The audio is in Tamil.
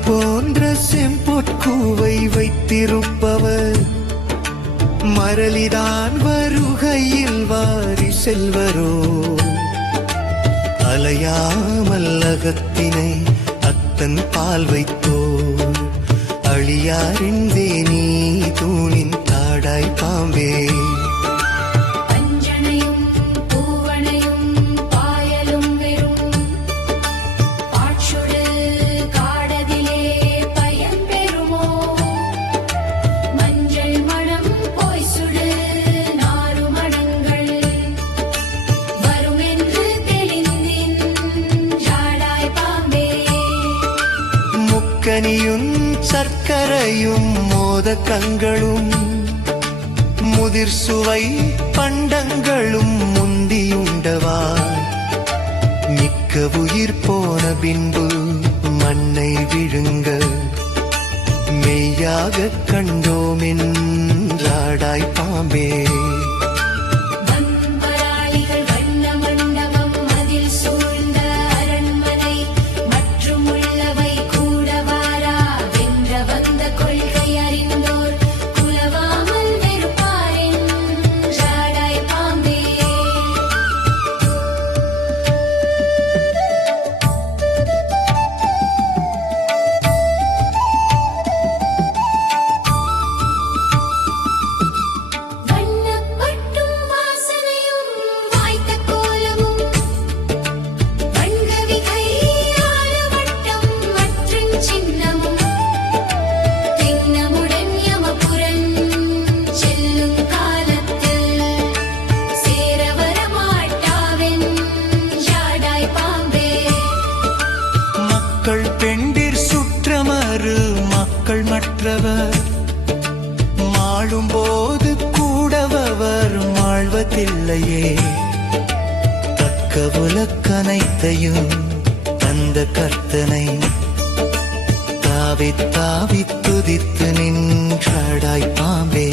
போன்ற செம்பொற்கூவை வைத்திருப்பவர் மரளிதான் வருகையில் வாரி செல்வரோ அலையாமல் அகத்தினை அத்தன் பால் வைத்தோர் அழியாரிந்தே நீ தூணின் தாடாய் பாம்பே கனியும் சர்க்கரையும் மோதகங்களும் முதிர் சுவை பண்டங்களும் முந்தியுண்டவா மிக்க உயிர் போன பின்பு மண்ணை விழுங்க மெய்யாக கண்டோமென்றாடாய் பாம்பே மற்றவர் மாளும்போது கூடவர் மாழ்வதில்லையே தக்க உலக்கனைத்தையும் தந்த கர்த்தனை தாவி தாவி துதித்து நின்றாடாய் பாம்பே